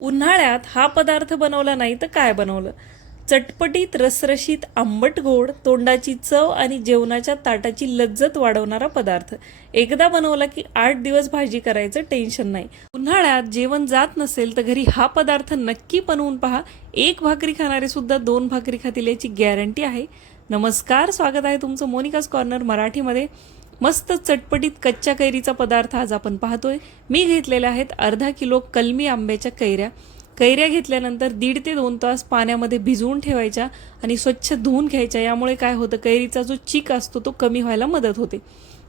उन्हाळ्यात हा पदार्थ बनवला नाही तर काय बनवलं? चटपटीत रसरशीत आंबट गोड तोंडाची चव आणि जेवणाच्या ताटाची लज्जत वाढवणारा पदार्थ. एकदा बनवला की आठ दिवस भाजी करायचं टेन्शन नाही. उन्हाळ्यात जेवण जात नसेल तर घरी हा पदार्थ नक्की बनवून पहा. एक भाकरी खाणारे सुद्धा दोन भाकरी खातील याची गॅरंटी आहे. नमस्कार स्वागत आहे तुमचं मोनिकास कॉर्नर मराठीमध्ये. मस्त चटपटीत कच्च्या कैरीचा पदार्थ आज आपण पाहतोय. मी घेतलेल्या आहेत अर्धा किलो कलमी आंब्याच्या कैऱ्या. कैऱ्या घेतल्यानंतर दीड ते दोन तास पाण्यामध्ये भिजवून ठेवायच्या आणि स्वच्छ धुवून घ्यायच्या. यामुळे काय होतं कैरीचा जो चीक असतो तो कमी व्हायला मदत होते.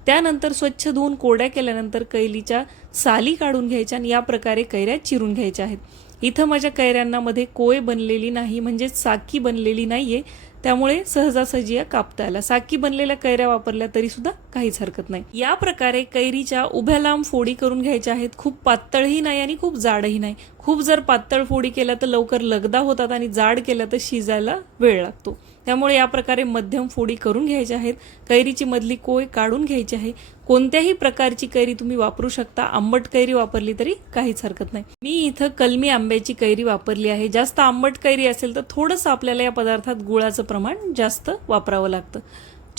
त्यानंतर स्वच्छ धुवून कोरड्या केल्यानंतर कैलीच्या साली काढून घ्यायच्या आणि या प्रकारे कैऱ्या चिरून घ्यायच्या आहेत. इथं माझ्या कैऱ्यांना मध्ये कोय बनलेली नाही म्हणजे साकी बनलेली नाहीये. त्यामुळे सहजासहजी या कापता आला साकी बनलेल्या कैऱ्या वापरल्या तरी सुद्धा काहीच हरकत नाही. या प्रकारे कैरीच्या उभ्या लांब फोडी करून घ्यायच्या आहेत. खूप पातळही नाही आणि खूप जाडही नाही. खूप जर पातळ फोडी केल्या तर लवकर लगदा होतात आणि जाड केल्या तर शिजायला वेळ लागतो. त्यामुळे या प्रकारे मध्यम फोडी करून घ्यायच्या आहेत. कैरीची मधली कोय काढून घ्यायची आहे. कोणत्याही प्रकारची कैरी तुम्ही वापरू शकता. आंबट कैरी वापरली तरी काहीच हरकत नाही. मी इथं कलमी आंब्याची कैरी वापरली आहे. जास्त आंबट कैरी असेल तर थोडंसं आपल्याला या पदार्थात गुळाचं प्रमाण जास्त वापरावं लागतं.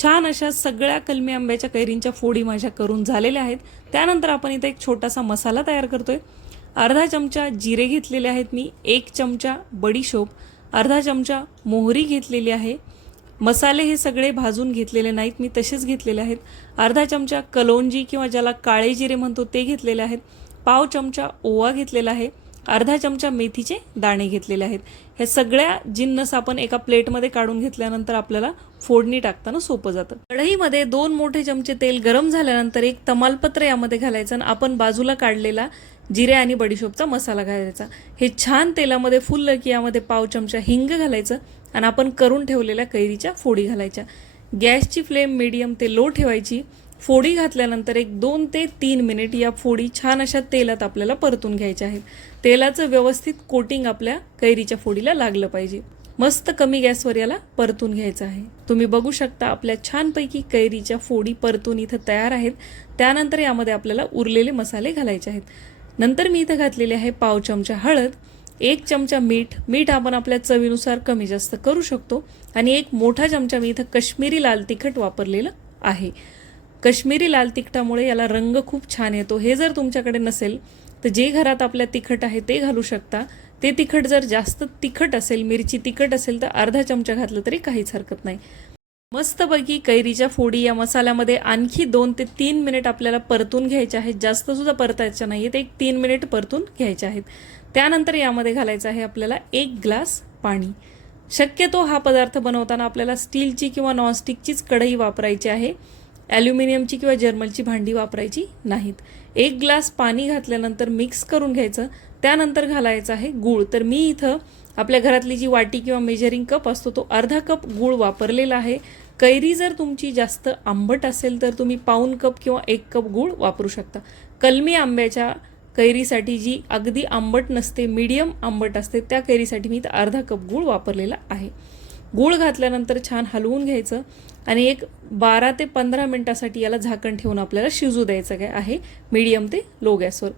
छान अशा सगळ्या कलमी आंब्याच्या कैरींच्या फोडी माझ्या करून झालेल्या आहेत. त्यानंतर आपण इथं एक छोटासा मसाला तयार करतोय. अर्धा चमचा जिरे घेतलेले आहेत मी एक चमचा बडीशोप अर्धा चमचा मोहरी घेतलेली आहे. मसाले हे सगळे भाजून घेतलेले नाहीत मी तसेच घेतलेले आहेत. अर्धा चमचा कलोंजी किंवा ज्याला काळे जिरे म्हणतो ते घेतलेले आहेत. पाव चमचा ओवा घेतलेला आहे. अर्धा चमचा मेथीचे दाणे घेतलेले आहेत. हे सगळ्या जिन्नस आपण एका प्लेटमध्ये काढून घेतल्यानंतर आपल्याला फोडणी टाकताना सोपं जातं. कढईमध्ये दोन मोठे चमचे तेल गरम झाल्यानंतर एक तमालपत्र यामध्ये घालायचं आणि आपण बाजूला काढलेला जिरे आणि बडीशोपचा मसाला घालायचा. हे छान तेलामध्ये फुललं की यामध्ये पाव चमचा हिंग घालायचं आणि आपण करून ठेवलेल्या कैरीच्या फोडी घालायच्या. गॅसची फ्लेम मिडियम ते लो ठेवायची. फोडी घातल्यानंतर एक दोन ते तीन मिनिट या फोडी छान अशा तेलात आपल्याला परतून घ्यायच्या आहेत. तेलाचं व्यवस्थित कोटिंग आपल्या कैरीच्या फोडीला लागलं पाहिजे. मस्त कमी गॅसवर याला परतून घ्यायचं आहे. तुम्ही बघू शकता आपल्या छानपैकी कैरीच्या फोडी परतून इथं तयार आहेत. त्यानंतर यामध्ये आपल्याला उरलेले मसाले घालायचे आहेत. नंतर मी इथं घातलेले आहे पाव चमचा हळद एक चमचा मीठ. मीठ आपण आपल्या चवीनुसार कमी जास्त करू शकतो आणि एक मोठा चमचा मी इथं कश्मीरी लाल तिखट वापरलेलं आहे. कश्मीरी लाल तिखटामुळे याला रंग खूप छान येतो. हे जर तुमच्याकडे नसेल तर जे घरात आपल्या तिखट आहे ते घालू शकता. ते तिखट जर जास्त तिखट असेल मिरची तिखट असेल तर अर्धा चमचा घातलं तरी काहीच हरकत नाही. मस्तपैकी कैरीच्या फोडी या मसाल्यामध्ये आणखी दोन ते तीन मिनिट आपल्याला परतून घ्यायचे आहेत. जास्त सुद्धा परतायच्या नाही आहेत एक तीन मिनिट परतून घ्यायचे आहेत. त्यानंतर यामध्ये घालायचं आहे आपल्याला एक ग्लास पाणी. शक्यतो हा पदार्थ बनवताना आपल्याला स्टीलची किंवा नॉनस्टिकचीच कढई वापरायची आहे. ॲल्युमिनियमची किंवा जर्मलची भांडी वापरायची नाहीत. एक ग्लास पाणी घातल्यानंतर मिक्स करून घ्यायचं त्यानंतर घालायचं आहे गूळ. तर मी इथं आपल्या घरातली जी वाटी किंवा मेजरिंग कप असतो तो अर्धा कप गूळ वापरलेला आहे. कैरी जर तुमची जास्त आंबट असेल तर तुम्ही पाऊन कप किंवा एक कप गूळ वापरू शकता. कलमी आंब्याच्या कैरीसाठी जी अगदी आंबट नसते मीडियम आंबट असते त्या कैरीसाठी मी इथं अर्धा कप गूळ वापरलेला आहे. गूळ घातल्यानंतर छान हलवून घ्यायचं आणि एक बारा ते पंधरा मिनटासाठी याला झाकण ठेवून आपल्याला शिजू द्यायचं काय आहे मीडियम ते लो गॅसवर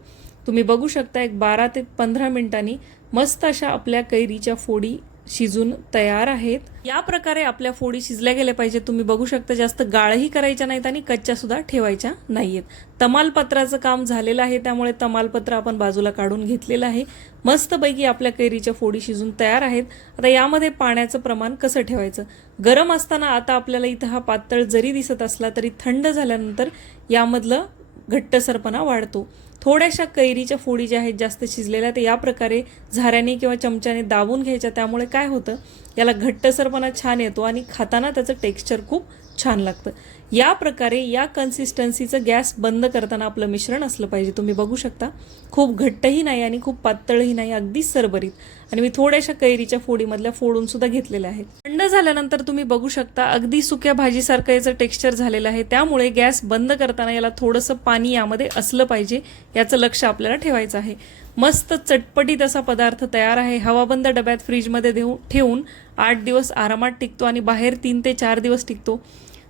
तुम्ही बघू शकता एक बारा ते पंधरा मिनिटांनी मस्त अशा आपल्या कैरीच्या फोडी शिजून तयार आहेत. या प्रकारे आपल्या फोडी शिजल्या गेल्या पाहिजेत. तुम्ही बघू शकता जास्त गाळही करायच्या नाहीत आणि कच्च्या सुद्धा ठेवायच्या नाहीयेत. तमालपत्राचं काम झालेलं आहे त्यामुळे तमालपत्र आपण बाजूला काढून घेतलेलं आहे. मस्तपैकी आपल्या कैरीच्या फोडी शिजून तयार आहेत. आता यामध्ये पाण्याचं प्रमाण कसं ठेवायचं? गरम असताना आता आपल्याला इथं हा पातळ जरी दिसत असला तरी थंड झाल्यानंतर यामधलं घट्टसरपणा वाढतो. थोड्याशा कैरीच्या फोडी ज्या आहेत जास्त शिजलेल्या त्या या प्रकारे झाऱ्याने किंवा चमच्याने दाबून घ्यायच्या. त्यामुळे काय होतं याला घट्टसरपणा छान येतो आणि खाताना त्याचं टेक्स्चर खूप छान लागतं. या प्रकारे या कन्सिस्टन्सीचं गॅस बंद करताना आपलं मिश्रण असलं पाहिजे. तुम्ही बघू शकता. खूप घट्टही नाही आणि खूप पातळही नाही अगदी सरबरीत आणि मी थोड्याशा कैरीच्या फोडीमधल्या फोडून सुद्धा घेतलेल्या आहेत. थंड झाल्यानंतर तुम्ही बघू शकता अगदी सुक्या भाजीसारखं याचं टेक्स्चर झालेलं आहे. त्यामुळे गॅस बंद करताना याला थोडंसं पाणी यामध्ये असलं पाहिजे याचं लक्ष आपल्याला ठेवायचं आहे. मस्त चटपटीत असा पदार्थ तयार आहे. हवाबंद डब्यात फ्रीजमध्ये देऊ ठेवून आठ दिवस आरामात टिकतो आणि बाहेर तीन ते चार दिवस टिकतो.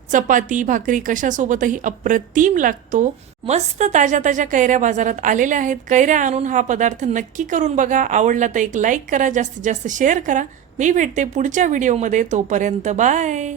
चपाती भाकरी कशासोबतही अप्रतिम लागतो. मस्त ताज्या ताज्या कैऱ्या बाजारात आलेल्या आहेत. कैऱ्या आणून हा पदार्थ नक्की करून बघा. आवडला तर एक लाईक करा जास्तीत जास्त शेअर करा. मी भेटते पुढच्या व्हिडिओमध्ये. तोपर्यंत बाय.